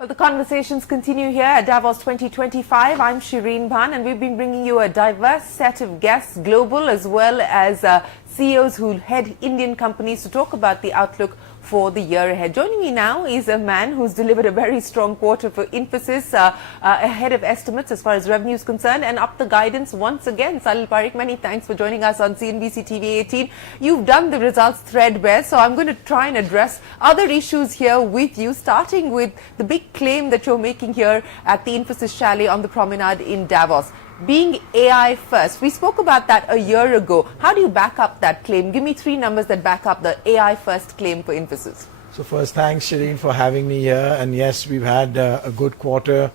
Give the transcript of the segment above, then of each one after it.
Well, the conversations continue here at Davos 2025. I'm Shereen Bhan, and we've been bringing you a diverse set of guests, global as well as CEOs who head Indian companies, to talk about the outlook for the year ahead. Joining me now is a man who's delivered a very strong quarter for Infosys, ahead of estimates as far as revenue is concerned, and up the guidance once again. Salil Parekh, many thanks for joining us on CNBC-TV18. You've done the results threadbare, so I'm going to try and address other issues here with you, starting with the big claim that you're making here at the Infosys Chalet on the promenade in Davos. Being AI first, we spoke about that a year ago. How do you back up that claim? Give me three numbers that back up the AI first claim for Infosys. So first, thanks Shereen for having me here. And yes, we've had a good quarter.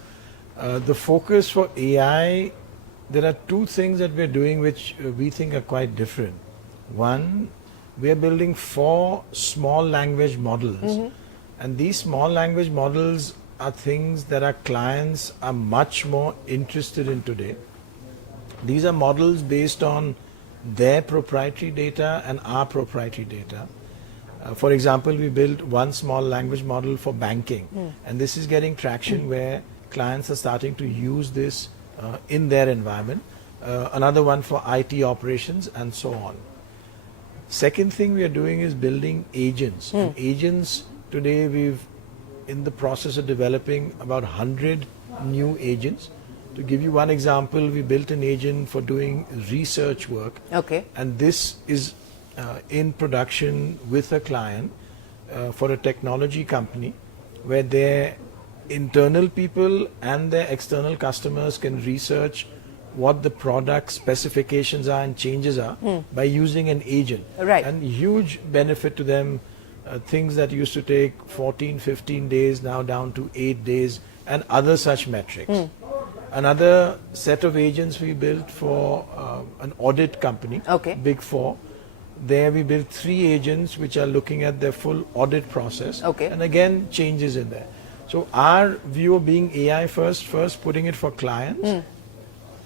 The focus for AI, there are two things that we're doing which we think are quite different. One, we're building 4 small language models. And these small language models are things that our clients are much more interested in today. These are models based on their proprietary data and our proprietary data. For example, we built one small language model for banking, and this is getting traction where clients are starting to use this in their environment. Another one for IT operations and so on. Second thing we are doing is building agents. And agents today, we've in the process of developing about 100 new agents. To give you one example, we built an agent for doing research work. Okay. And this is in production with a client for a technology company where their internal people and their external customers can research what the product specifications are and changes are by using an agent. Right. And huge benefit to them. Things that used to take 14, 15 days now down to 8 days, and other such metrics. Another set of agents we built for an audit company, Big Four. There we built 3 agents which are looking at their full audit process, and again changes in there. So our view of being AI first putting it for clients,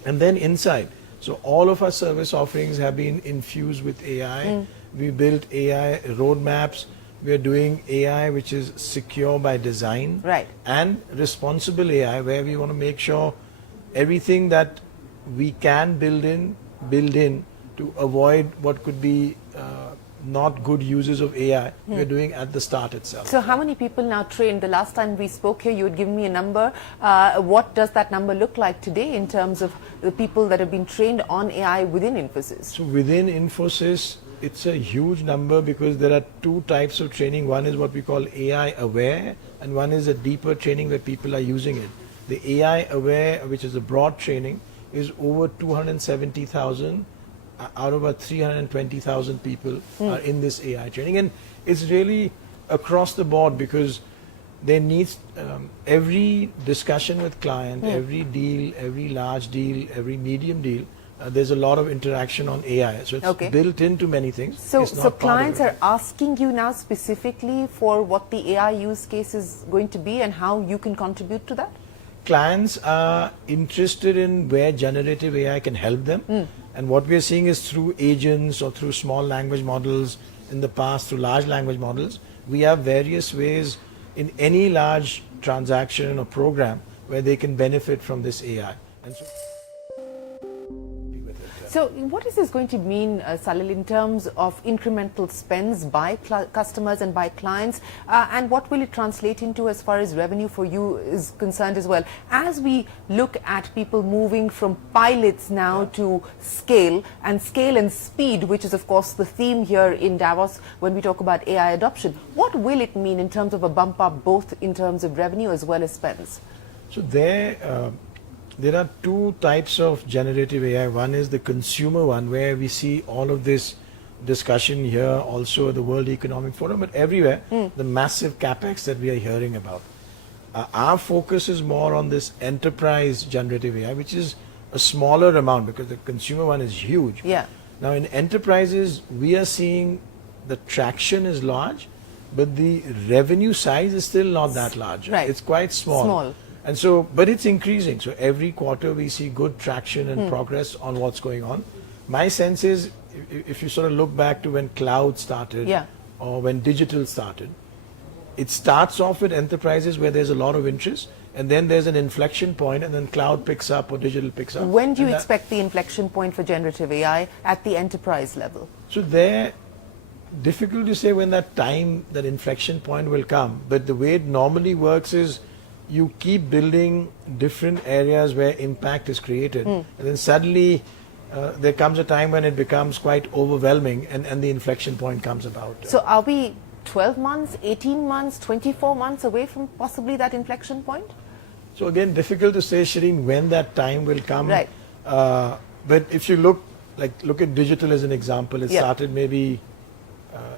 and then inside. So all of our service offerings have been infused with AI. We built AI roadmaps. We are doing AI which is secure by design, and responsible AI, where we want to make sure everything that we can build in to avoid what could be not good uses of AI. We're doing at the start itself. So how many people now trained? The last time we spoke here, you had given me a number. What does that number look like today in terms of the people that have been trained on AI within Infosys? So within Infosys, it's a huge number because there are 2 types of training. One is what we call AI aware, and one is a deeper training where people are using it. The AI aware, which is a broad training, is over 270,000 out of about 320,000 people are in this AI training. And it's really across the board because there needs every discussion with client, every deal, every large deal, every medium deal. There's a lot of interaction on AI, so it's built into many things. So clients are asking you now specifically for what the AI use case is going to be and how you can contribute to that? Clients are interested in where generative AI can help them. And what we are seeing is through agents or through small language models, in the past through large language models, we have various ways in any large transaction or program where they can benefit from this AI. And so what is this going to mean, Salil, in terms of incremental spends by customers and by clients, and what will it translate into as far as revenue for you is concerned as well? As we look at people moving from pilots now to scale and speed, which is of course the theme here in Davos when we talk about AI adoption, what will it mean in terms of a bump up both in terms of revenue as well as spends? So there are 2 types of generative AI. One is the consumer one, where we see all of this discussion here, also at the World Economic Forum, but everywhere, the massive capex that we are hearing about. Our focus is more on this enterprise generative AI, which is a smaller amount because the consumer one is huge. Now in enterprises, we are seeing the traction is large, but the revenue size is still not that large. It's quite small. And so, but it's increasing. So every quarter we see good traction and progress on what's going on. My sense is, if you sort of look back to when cloud started or when digital started, it starts off with enterprises where there's a lot of interest, and then there's an inflection point, and then cloud picks up or digital picks up. When do you expect the inflection point for generative AI at the enterprise level? So there, difficult to say when that time, that inflection point will come. But the way it normally works is you keep building different areas where impact is created, and then suddenly there comes a time when it becomes quite overwhelming, and the inflection point comes about. So are we 12 months, 18 months, 24 months away from possibly that inflection point? So again, difficult to say, Shereen, when that time will come. Right. But if you look at digital as an example, it started maybe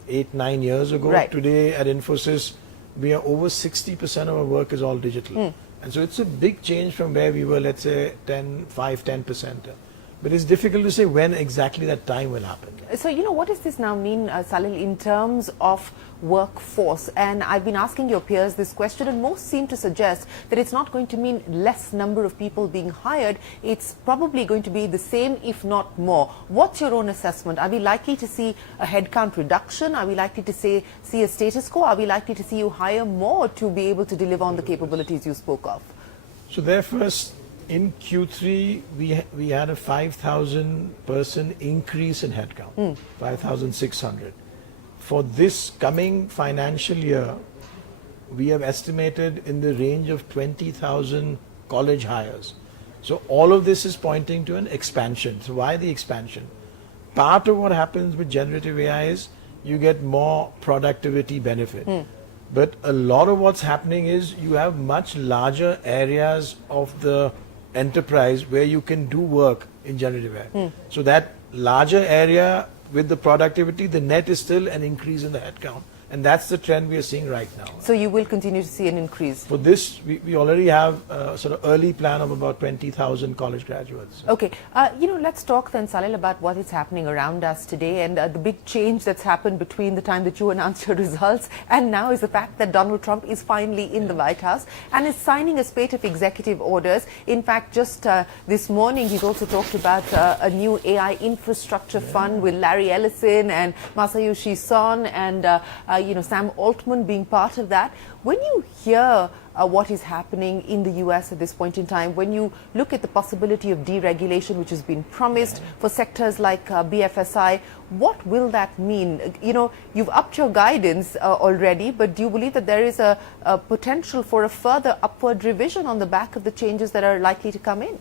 8-9 years ago. Right. Today at Infosys, we are over 60% of our work is all digital. And so it's a big change from where we were, let's say, 5-10%. But it's difficult to say when exactly that time will happen. So, what does this now mean, Salil, in terms of workforce? And I've been asking your peers this question, and most seem to suggest that it's not going to mean less number of people being hired. It's probably going to be the same, if not more. What's your own assessment? Are we likely to see a headcount reduction? Are we likely to see a status quo? Are we likely to see you hire more to be able to deliver on the capabilities you spoke of? So there first, in Q3, we had a 5,000 person increase in headcount, 5,600. For this coming financial year, we have estimated in the range of 20,000 college hires. So all of this is pointing to an expansion. So why the expansion? Part of what happens with generative AI is you get more productivity benefit. But a lot of what's happening is you have much larger areas of the enterprise where you can do work in generative AI. So that larger area with the productivity, the net is still an increase in the headcount. And that's the trend we are seeing right now. So you will continue to see an increase? For this, we already have a sort of early plan of about 20,000 college graduates. Okay. Let's talk then, Salil, about what is happening around us today. And the big change that's happened between the time that you announced your results and now is the fact that Donald Trump is finally in the White House and is signing a spate of executive orders. In fact, just this morning, he's also talked about a new AI infrastructure fund with Larry Ellison and Masayoshi Son and Sam Altman being part of that. When you hear what is happening in the US at this point in time, when you look at the possibility of deregulation which has been promised for sectors like BFSI, what will that mean? You've upped your guidance already, but do you believe that there is a potential for a further upward revision on the back of the changes that are likely to come in?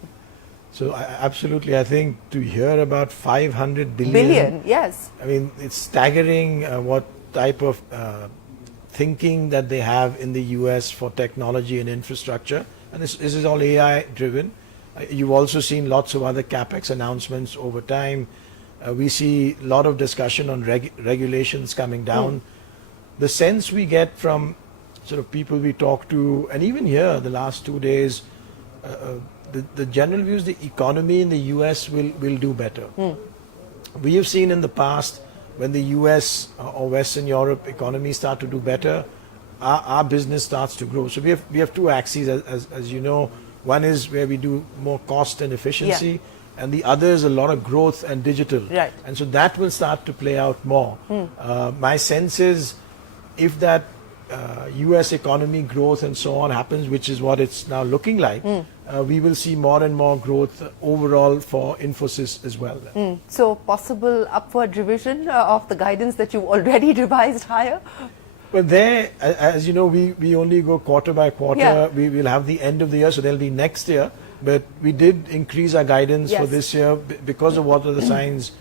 So absolutely, I think to hear about 500 billion, yes. I mean, it's staggering what type of thinking that they have in the US for technology and infrastructure. And this is all AI driven. You've also seen lots of other CapEx announcements over time. We see a lot of discussion on regulations coming down. The sense we get from sort of people we talk to, and even here the last 2 days, the general view is the economy in the US will do better. We have seen in the past when the US or Western Europe economies start to do better, our business starts to grow. So we have two axes, as you know. One is where we do more cost and efficiency, and the other is a lot of growth and digital. Right. And so that will start to play out more. My sense is if that US economy growth and so on happens, which is what it's now looking like, we will see more and more growth overall for Infosys as well. So possible upward revision of the guidance that you've already revised higher? Well, there, as you know, we only go quarter by quarter. We will have the end of the year, so there'll be next year. But we did increase our guidance for this year because of what are the signs.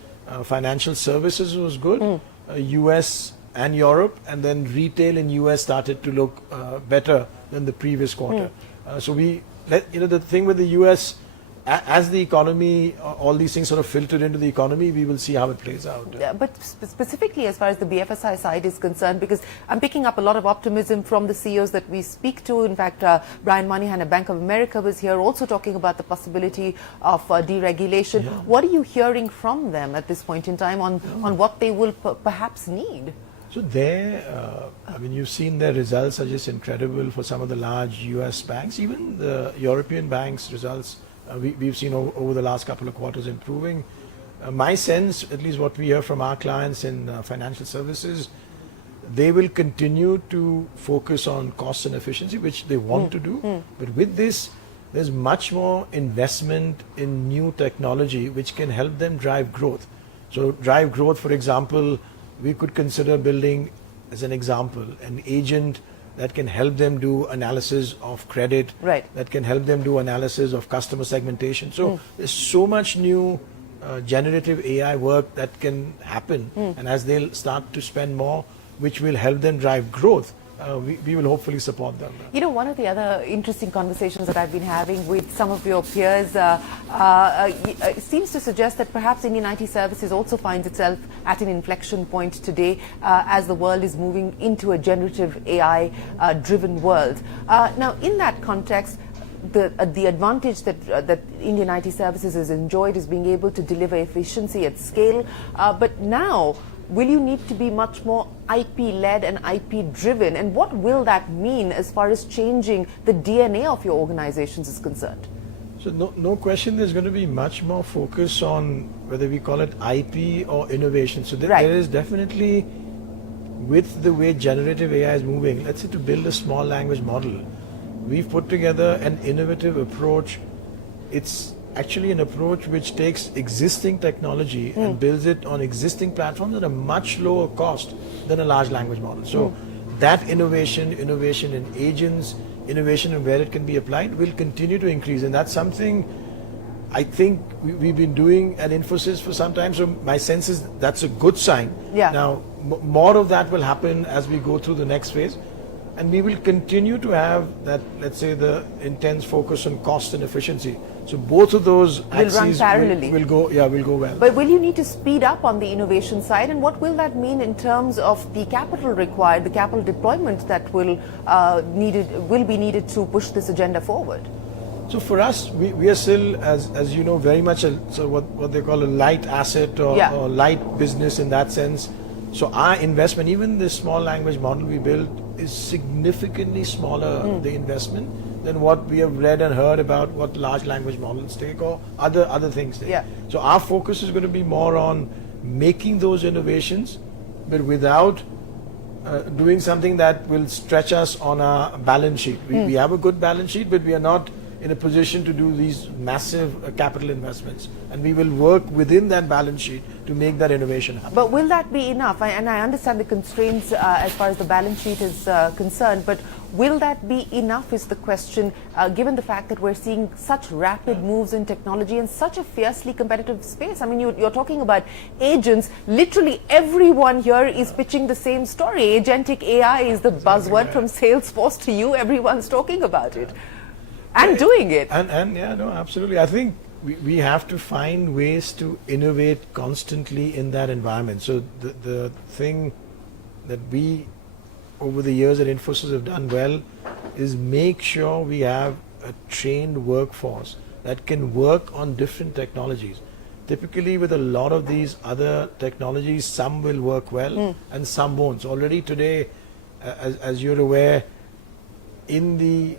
Financial services was good, US and Europe, and then retail in US started to look better than the previous quarter. So the thing with the US, as the economy, all these things sort of filtered into the economy, we will see how it plays out. But specifically as far as the BFSI side is concerned, because I'm picking up a lot of optimism from the CEOs that we speak to. In fact, Brian Moynihan at Bank of America was here also talking about the possibility of deregulation. What are you hearing from them at this point in time on what they will perhaps need? So I mean, you've seen their results are just incredible for some of the large US banks. Even the European banks' results, we've seen over the last couple of quarters improving. My sense, at least what we hear from our clients in financial services, they will continue to focus on cost and efficiency, which they want to do. But with this, there's much more investment in new technology which can help them drive growth. So drive growth, for example, we could consider building, as an example, an agent that can help them do analysis of credit, that can help them do analysis of customer segmentation. So there's so much new generative AI work that can happen, and as they'll start to spend more, which will help them drive growth, we will hopefully support them. You know, one of the other interesting conversations that I've been having with some of your peers seems to suggest that perhaps Indian IT services also finds itself at an inflection point today as the world is moving into a generative AI driven world. Now, in that context, the advantage that Indian IT services has enjoyed is being able to deliver efficiency at scale. But now, will you need to be much more IP-led and IP-driven? And what will that mean as far as changing the DNA of your organizations is concerned? So no question there's going to be much more focus on whether we call it IP or innovation. So there is definitely, with the way generative AI is moving, let's say to build a small language model, we've put together an innovative approach. It's actually an approach which takes existing technology and builds it on existing platforms at a much lower cost than a large language model. So that innovation in agents, innovation in where it can be applied will continue to increase, and that's something I think we've been doing at Infosys for some time. So my sense is that's a good sign. Now more of that will happen as we go through the next phase. And we will continue to have that, let's say, the intense focus on cost and efficiency. So both of those axes will go well. But will you need to speed up on the innovation side? And what will that mean in terms of the capital required, the capital deployment that will be needed to push this agenda forward? So for us, we are still, as you know, very much what they call a light asset or light business in that sense. So our investment, even this small language model we built, is significantly smaller, the investment, than what we have read and heard about what large language models take or other things take. So our focus is going to be more on making those innovations, but without doing something that will stretch us on our balance sheet. We have a good balance sheet, but we are not in a position to do these massive capital investments, and we will work within that balance sheet to make that innovation happen. But will that be enough? And I understand the constraints as far as the balance sheet is concerned, but will that be enough is the question, given the fact that we're seeing such rapid moves in technology and such a fiercely competitive space. I mean, you're talking about agents. Literally everyone here is pitching the same story. Agentic AI is the buzzword from Salesforce to you. Everyone's talking about it. And doing it. And yeah, no, absolutely. I think we have to find ways to innovate constantly in that environment. So the thing that we, over the years at Infosys, have done well is make sure we have a trained workforce that can work on different technologies. Typically with a lot of these other technologies, some will work well and some won't. So already today, as you're aware, in the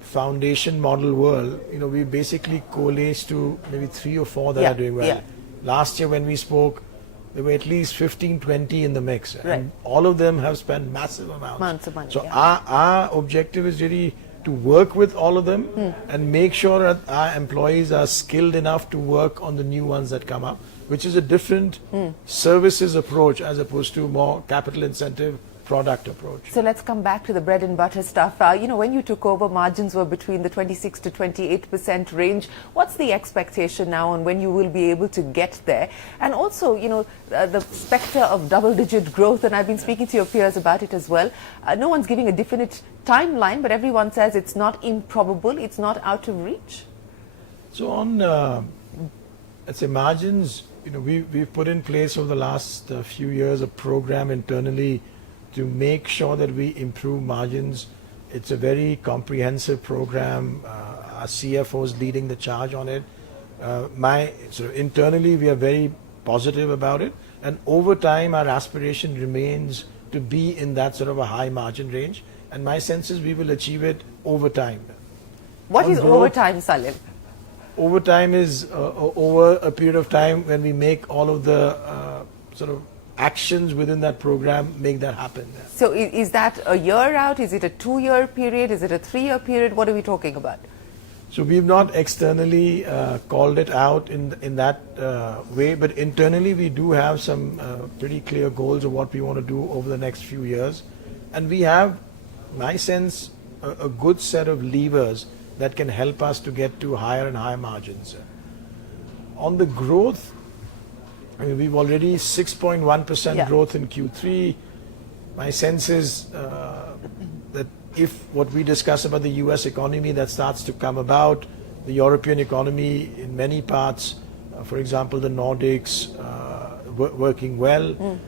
foundation model world, we basically coalesced to maybe 3 or 4 that are doing well. Last year when we spoke, there were at least 15, 20 in the mix. And all of them have spent massive amounts of money. So our objective is really to work with all of them and make sure that our employees are skilled enough to work on the new ones that come up, which is a different services approach as opposed to more capital incentive product approach. So let's come back to the bread and butter stuff. When you took over, margins were between the 26 to 28% range. What's the expectation now on when you will be able to get there? And also, the specter of double-digit growth, and I've been speaking to your peers about it as well. No one's giving a definite timeline, but everyone says it's not improbable, it's not out of reach. So on, let's say, margins, we've put in place over the last few years a program internally to make sure that we improve margins. It's a very comprehensive program. Our CFO is leading the charge on it. So internally, we are very positive about it. And over time, our aspiration remains to be in that sort of a high margin range. And my sense is we will achieve it over time. What is over time, Salil? Over time is over a period of time when we make all of the sort of actions within that program make that happen. So is that a year out? Is it a 2-year period? Is it a 3-year period? What are we talking about? So we've not externally called it out in that way, but internally we do have some pretty clear goals of what we want to do over the next few years. And we have, my sense, a good set of levers that can help us to get to higher and higher margins. On the growth, I mean, we've already 6.1% growth in Q3. My sense is that if what we discuss about the US economy that starts to come about, the European economy in many parts, for example, the Nordics, working well,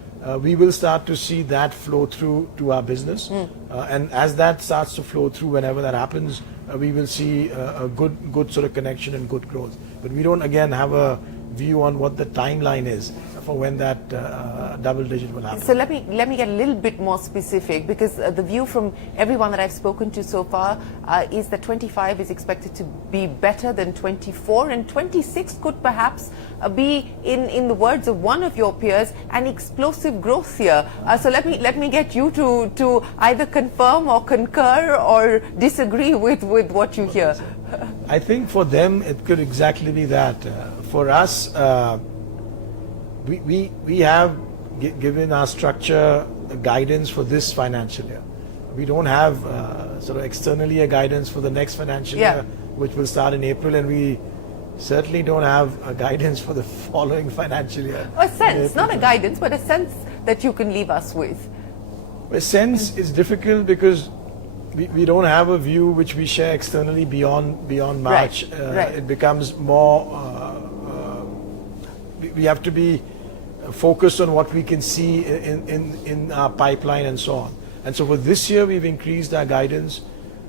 we will start to see that flow through to our business. And as that starts to flow through, whenever that happens, we will see a good sort of connection and good growth. But we don't, again, have a view on what the timeline is for when that double digit will happen. So let me get a little bit more specific, because the view from everyone that I've spoken to so far is that 25 is expected to be better than 24, and 26 could perhaps be, in the words of one of your peers, an explosive growth year. So let me get you to either confirm or concur or disagree with what you hear. I think for them it could exactly be that. For us, we have given our structure guidance for this financial year. We don't have sort of externally a guidance for the next financial year, which will start in April, and we certainly don't have a guidance for the following financial year. A sense, not a guidance, but a sense that you can leave us with. A sense is difficult because we don't have a view which we share externally beyond March. Right. It becomes more, we have to be focused on what we can see in our pipeline and so on. And so for this year, we've increased our guidance.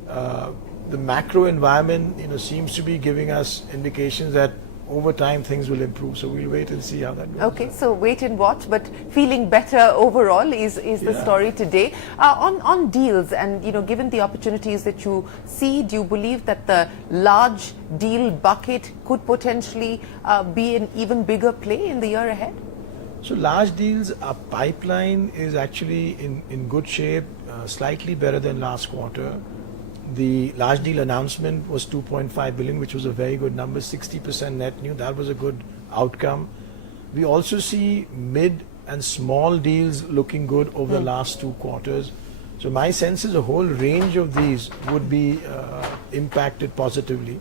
The macro environment, seems to be giving us indications that over time things will improve. So we'll wait and see how that goes. Okay, so wait and watch, but feeling better overall is the story today. On deals and, given the opportunities that you see, do you believe that the large deal bucket could potentially be an even bigger play in the year ahead? So large deals, our pipeline is actually in good shape, slightly better than last quarter. The large deal announcement was 2.5 billion, which was a very good number, 60% net new. That was a good outcome. We also see mid and small deals looking good over the last 2 quarters. So my sense is a whole range of these would be impacted positively.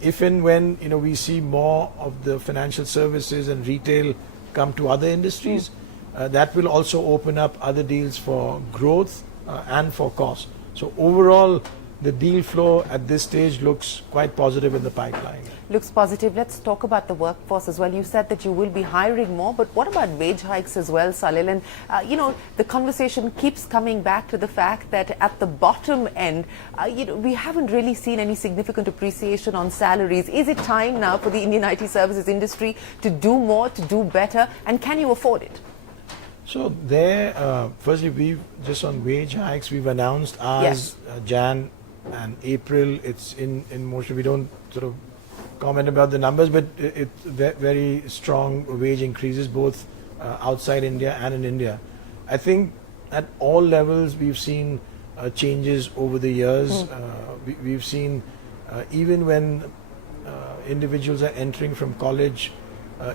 If and when we see more of the financial services and retail come to other industries, that will also open up other deals for growth and for cost. So overall, the deal flow at this stage looks quite positive in the pipeline. Looks positive. Let's talk about the workforce as well. You said that you will be hiring more, but what about wage hikes as well, Salil? And, the conversation keeps coming back to the fact that at the bottom end, we haven't really seen any significant appreciation on salaries. Is it time now for the Indian IT services industry to do more, to do better, and can you afford it? So there, firstly, we've just on wage hikes, we've announced ours Jan and April. It's in motion. We don't sort of comment about the numbers, but it's very strong wage increases both outside India and in India. I think at all levels we've seen changes over the years. We've seen even when individuals are entering from college,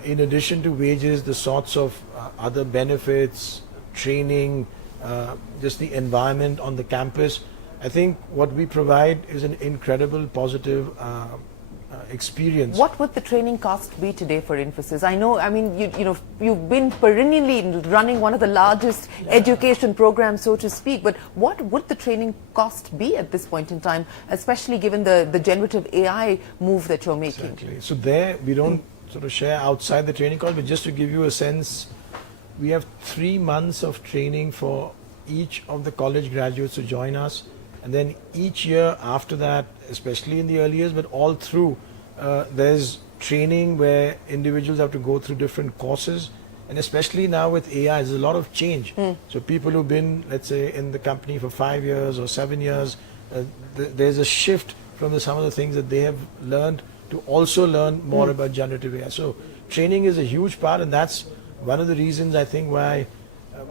in addition to wages, the sorts of other benefits, training, just the environment on the campus. I think what we provide is an incredible positive experience. What would the training cost be today for Infosys? You've been perennially running one of the largest education programs, so to speak, but what would the training cost be at this point in time, especially given the generative AI move that you're making? Exactly. So there, we don't sort of share outside the training cost, but just to give you a sense, we have 3 months of training for each of the college graduates to join us. And then each year after that, especially in the early years, but all through, there's training where individuals have to go through different courses. And especially now with AI, there's a lot of change. So people who've been, let's say, in the company for 5 years or 7 years, there's a shift from some of the things that they have learned to also learn more about generative AI. So training is a huge part, and that's one of the reasons I think why,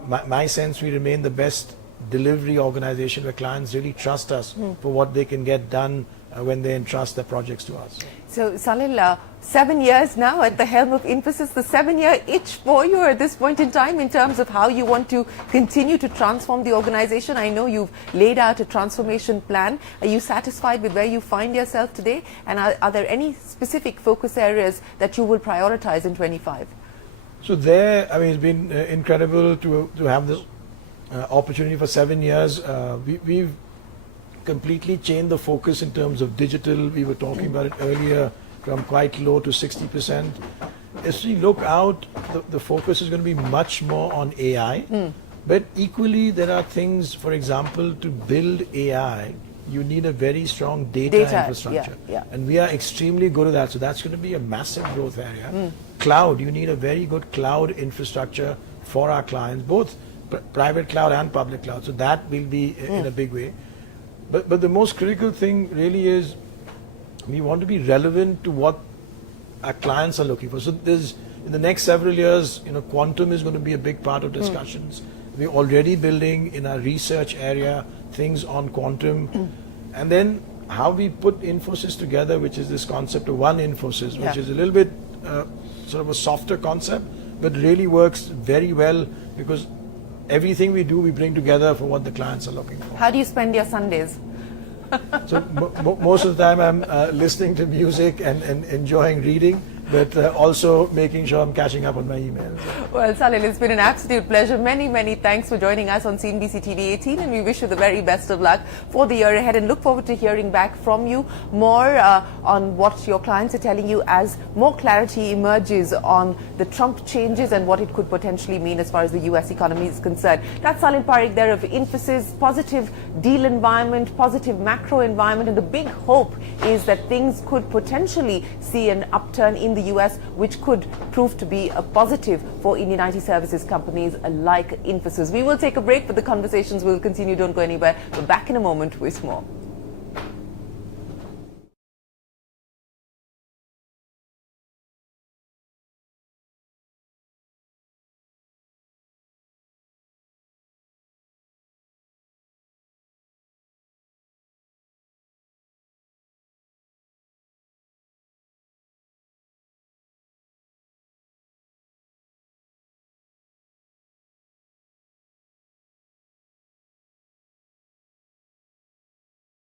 my sense, we remain the best delivery organization where clients really trust us for what they can get done when they entrust their projects to us. So, Salil, 7 years now at the helm of Infosys, the 7-year itch for you at this point in time in terms of how you want to continue to transform the organization. I know you've laid out a transformation plan. Are you satisfied with where you find yourself today? And are there any specific focus areas that you will prioritize in 25? So there, I mean, it's been incredible to have this opportunity for 7 years. We've completely changed the focus in terms of digital. We were talking about it earlier, from quite low to 60%. As we look out, the focus is going to be much more on AI. But equally, there are things, for example, to build AI, you need a very strong data infrastructure. And we are extremely good at that. So that's going to be a massive growth area. Cloud, you need a very good cloud infrastructure for our clients, both private cloud and public cloud. So that will be in a big way. But the most critical thing really is we want to be relevant to what our clients are looking for. So there's, in the next several years, quantum is going to be a big part of discussions. We're already building in our research area things on quantum. And then how we put Infosys together, which is this concept of one Infosys, which is a little bit sort of a softer concept, but really works very well because everything we do, we bring together for what the clients are looking for. How do you spend your Sundays? So most of the time I'm listening to music and enjoying reading, but also making sure I'm catching up on my emails. Well, Salil, it's been an absolute pleasure. Many, many thanks for joining us on CNBC-TV18, and we wish you the very best of luck for the year ahead and look forward to hearing back from you more on what your clients are telling you as more clarity emerges on the Trump changes and what it could potentially mean as far as the US economy is concerned. That's Salil Parekh there of Infosys. Positive deal environment, positive macro environment, and the big hope is that things could potentially see an upturn in the US, which could prove to be a positive for Indian IT services companies like Infosys. We will take a break, but the conversations will continue. Don't go anywhere. We're back in a moment with more.